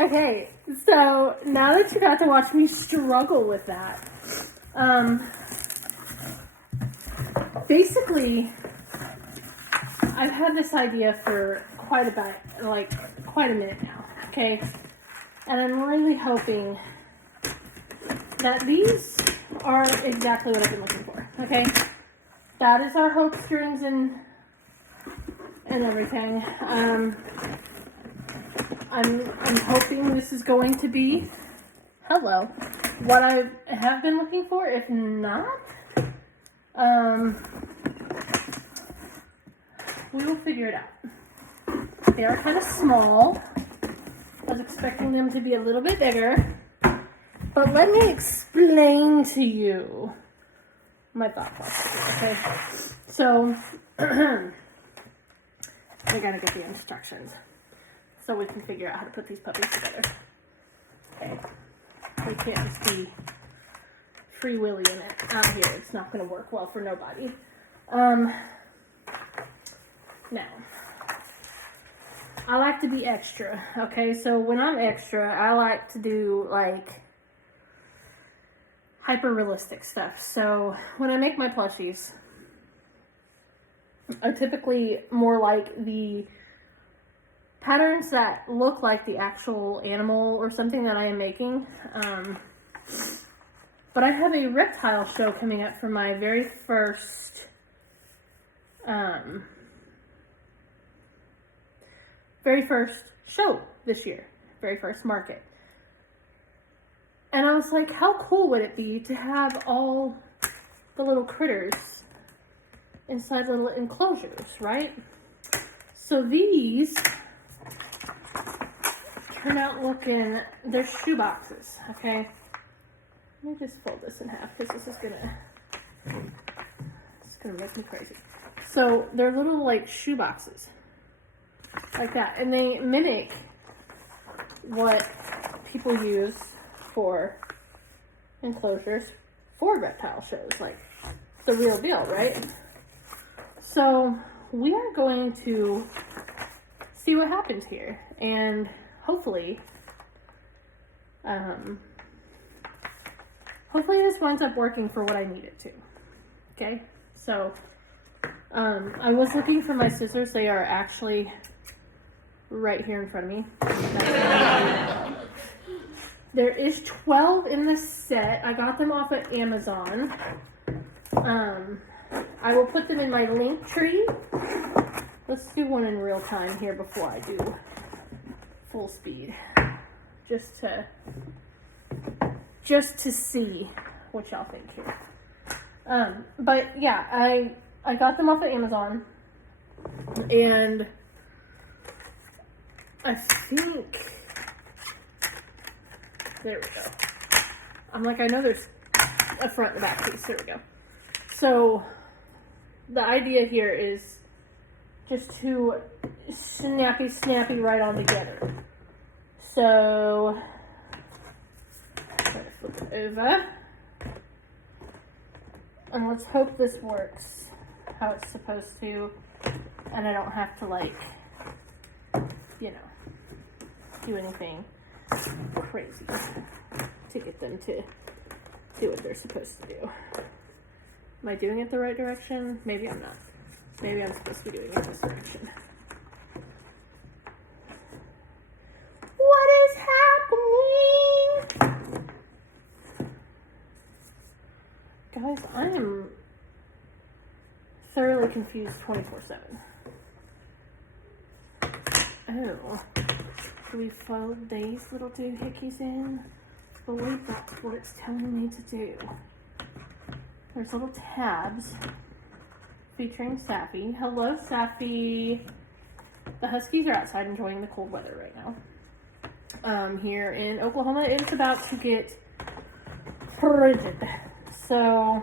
Okay, so now that you got to watch me struggle with that, basically, I've had this idea for quite a minute now, okay? And I'm really hoping that these are exactly what I've been looking for, okay? That is our hope strings and everything. I'm hoping this is going to be, what I have been looking for. If not, we will figure it out. They are kind of small. I was expecting them to be a little bit bigger. But let me explain to you my thought process, okay? So, we're gonna get the instructions so we can figure out how to put these puppies together. Okay. We can't just be free willy in it out here. It's not gonna work well for nobody. Now, I like to be extra, okay? So when I'm extra, I like to do like hyper realistic stuff. So when I make my plushies, are typically more like the patterns that look like the actual animal or something that I am making. But I have a reptile show coming up for my very first show this year, very first market. And I was like, how cool would it be to have all the little critters inside little enclosures, right? So these turn out looking, they're shoe boxes, okay? Let me just fold this in half because this is gonna make me crazy. So they're little like shoe boxes, like that, and they mimic what people use for enclosures for reptile shows, like the real deal, right? So we are going to see what happens here, and hopefully this winds up working for what I need it to. Okay, so I was looking for my scissors. They are actually right here in front of me. There is 12 in this set. I got them off at Amazon. I will put them in my link tree. Let's do one in real time here before I do full speed. Just to see what y'all think here. But yeah, I got them off at Amazon. And I think, there we go. I'm like, I know there's a front and back piece. There we go. So the idea here is just to snappy right on together. So I'm going to flip it over. And let's hope this works how it's supposed to. And I don't have to, like, you know, do anything crazy to get them to do what they're supposed to do. Am I doing it the right direction? Maybe I'm not. Maybe I'm supposed to be doing it this direction. What is happening? Guys, I am thoroughly confused 24/7. Oh. Do we fold these little doohickeys in? I believe that's what it's telling me to do. There's little tabs featuring Safi. Hello, Safi. The Huskies are outside enjoying the cold weather right now. Here in Oklahoma, it's about to get frigid. So,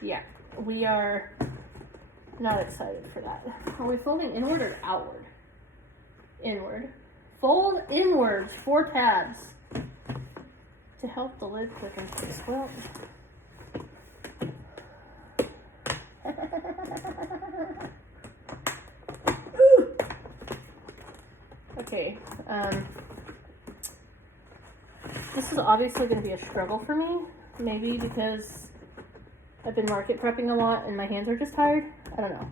yeah, we are not excited for that. Are we folding inward or outward? Inward. Fold inwards, 4 tabs to help the lid click in place. Well, Okay, this is obviously going to be a struggle for me. Maybe because I've been market prepping a lot and my hands are just tired. I don't know.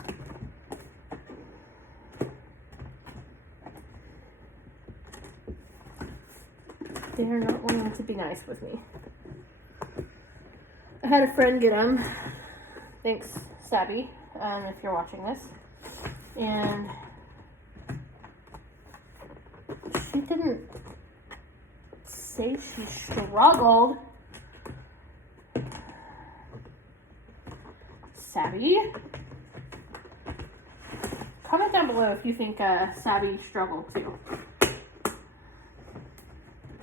They are not wanting to be nice with me. I had a friend get them. Thanks, Sabby, if you're watching this. And she didn't say she struggled. Sabby? Comment down below if you think Sabby struggled too.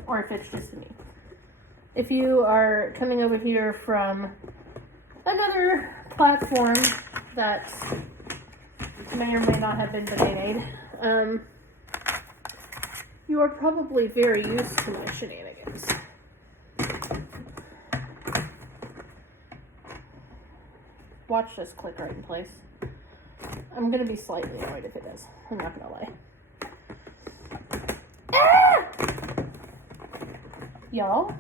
Or if it's just me. If you are coming over here from another platform that may or may not have been Bananaid, you are probably very used to my shenanigans. Watch this click right in place. I'm gonna be slightly annoyed if it does. I'm not gonna lie. Ah! Y'all,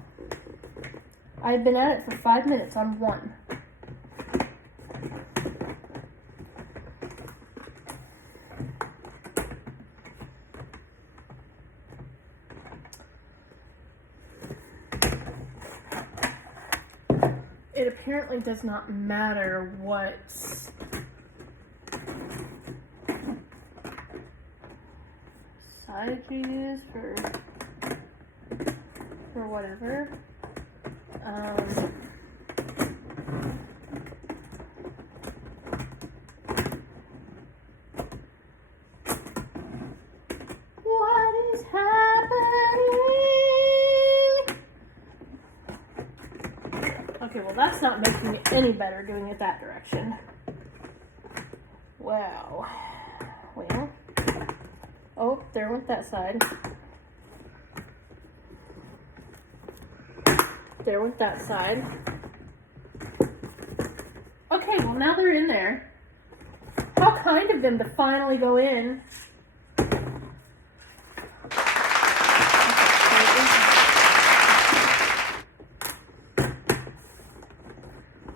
I've been at it for 5 minutes on one. It apparently does not matter what size you use for whatever. What is happening? Okay, well that's not making it any better doing it that direction. Wow. Well. Oh, there went that side. There went that side. Okay, well now they're in there. How kind of them to finally go in.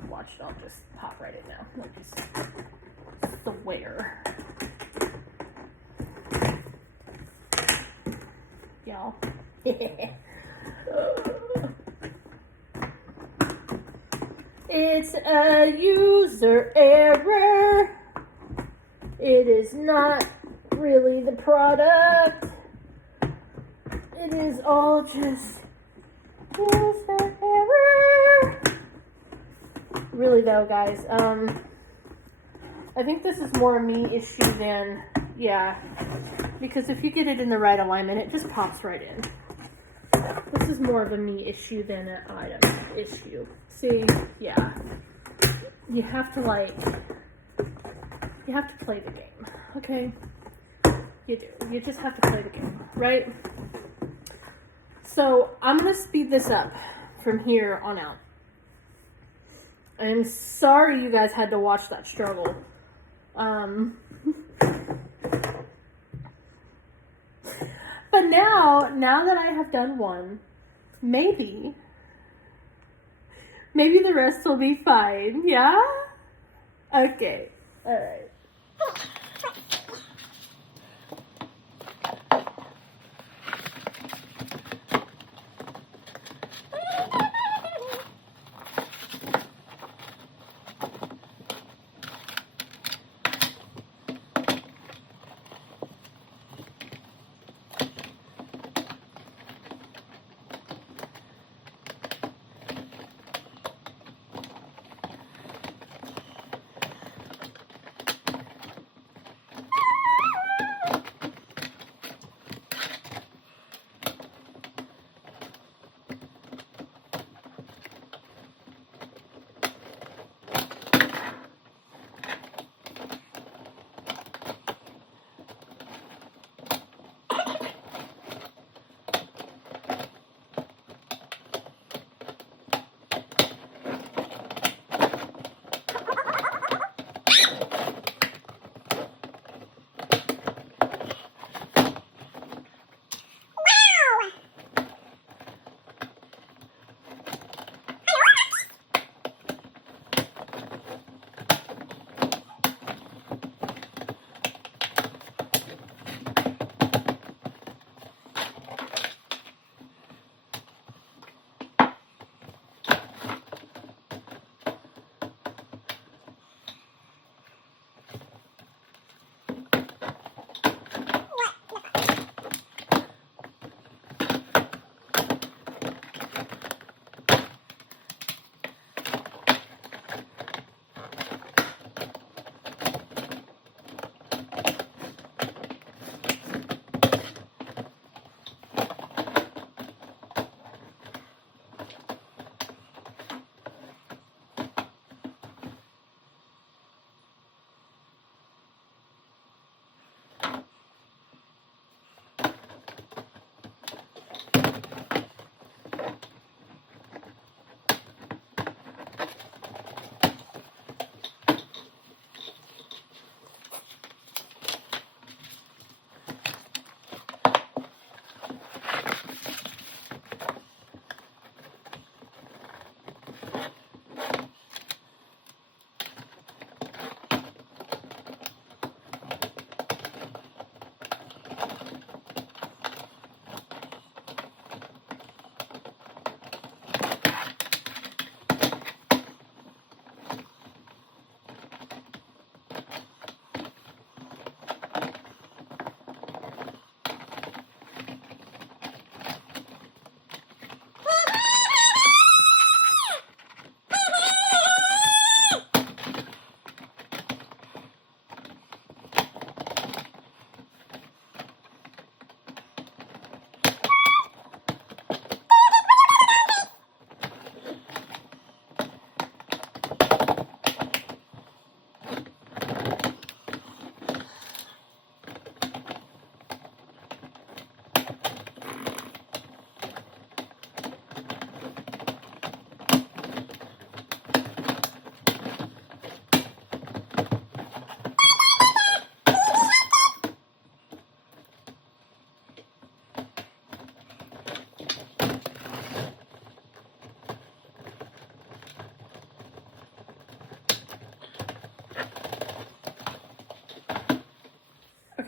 Watch it, I'll just pop right in now. Like just the wear. Y'all. It's a user error. It is not really the product. It is all just user error. Really though, guys, I think this is more a me issue than, yeah, because if you get it in the right alignment, it just pops right in. This is more of a me issue than an item issue. See, yeah. You have to play the game, okay? You do. You just have to play the game, right? So, I'm going to speed this up from here on out. I'm sorry you guys had to watch that struggle. But now that I have done one, maybe the rest will be fine, yeah? Okay, alright.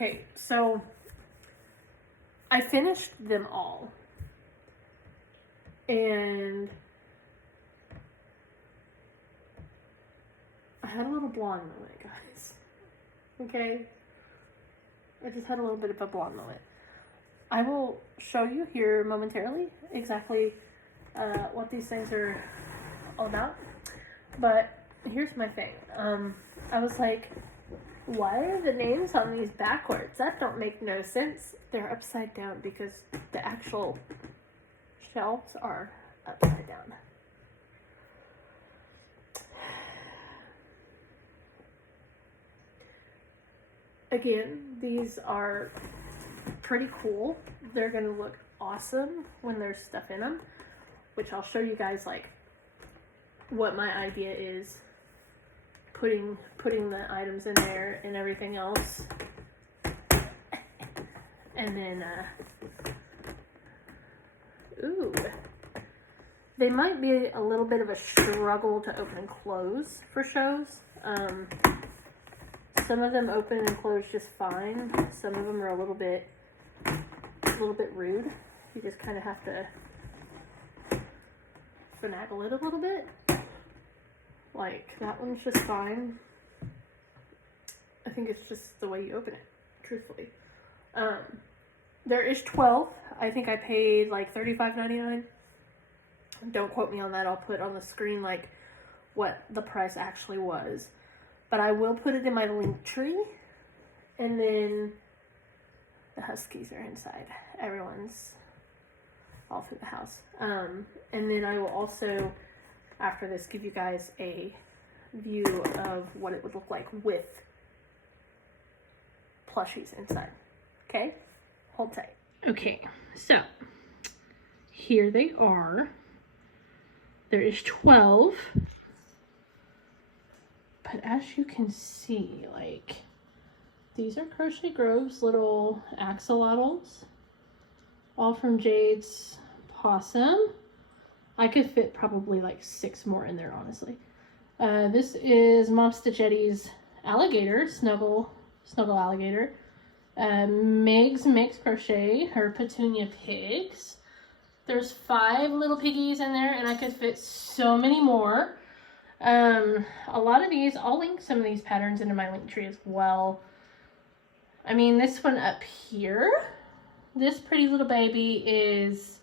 Okay, so I finished them all. And I had a little blonde moment, guys. Okay? I just had a little bit of a blonde moment. I will show you here momentarily exactly what these things are all about. But here's my thing. I was like, why are the names on these backwards? That don't make no sense. They're upside down because the actual shelves are upside down. Again, these are pretty cool. They're going to look awesome when there's stuff in them, which I'll show you guys like what my idea is putting the items in there and everything else. And then ooh, they might be a little bit of a struggle to open and close for shows. Some of them open and close just fine. Some of them are a little bit rude. You just kind of have to finagle it a little bit. Like, that one's just fine. I think it's just the way you open it, truthfully. There is 12. I think I paid like $35.99. Don't quote me on that. I'll put on the screen like what the price actually was. But I will put it in my link tree. And then the Huskies are inside. Everyone's all through the house. And then I will also, after this, give you guys a view of what it would look like with plushies inside. Okay? Hold tight. Okay, so here they are. There is 12. But as you can see, like, these are Crochet Grove's little axolotls, all from Jade's Possum. I could fit probably like 6 more in there, honestly. This is Mom Stitchetti's alligator, Snuggle alligator. Megs Makes Crochet, her Petunia pigs. There's 5 little piggies in there, and I could fit so many more. A lot of these, I'll link some of these patterns into my link tree as well. I mean, this one up here, this pretty little baby is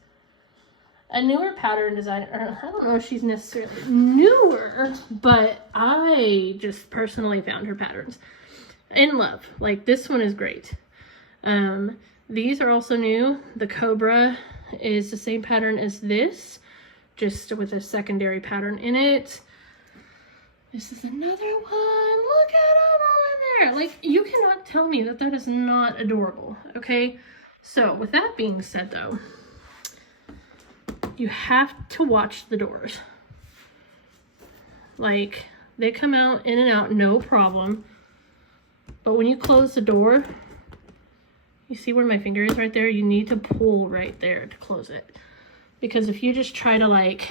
a newer pattern designer. I don't know if she's necessarily newer, but I just personally found her patterns in love. Like, this one is great. These are also new. The Cobra is the same pattern as this, just with a secondary pattern in it. This is another one. Look at them all in there. Like, you cannot tell me that that is not adorable, okay? So, with that being said, though, you have to watch the doors. Like, they come out in and out, no problem. But when you close the door, you see where my finger is right there? You need to pull right there to close it. Because if you just try to, like,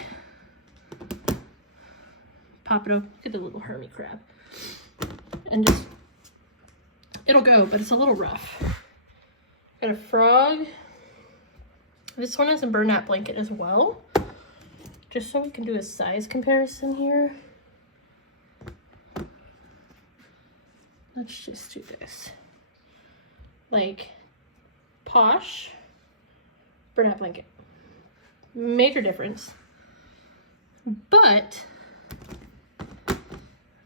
pop it open, look at the little hermit crab, and just, it'll go, but it's a little rough. Got a frog. This one is a burlap blanket as well, just so we can do a size comparison here. Let's just do this. Like, Posh, burlap blanket. Major difference. But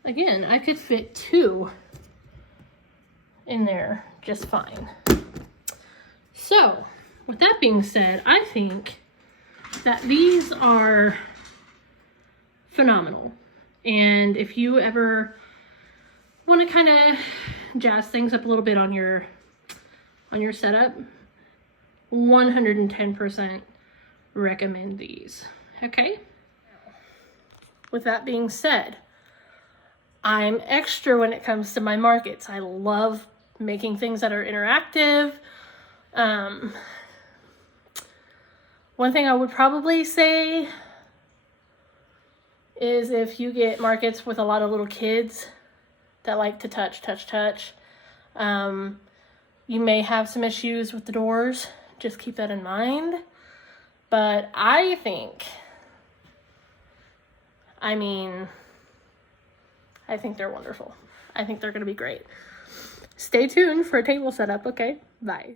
again, I could fit 2 in there just fine. So, with that being said, I think that these are phenomenal. And if you ever want to kind of jazz things up a little bit on your setup, 110% recommend these. Okay? With that being said, I'm extra when it comes to my markets. I love making things that are interactive. One thing I would probably say is if you get markets with a lot of little kids that like to touch, You may have some issues with the doors. Just keep that in mind. But I think they're wonderful. I think they're going to be great. Stay tuned for a table setup, okay? Bye.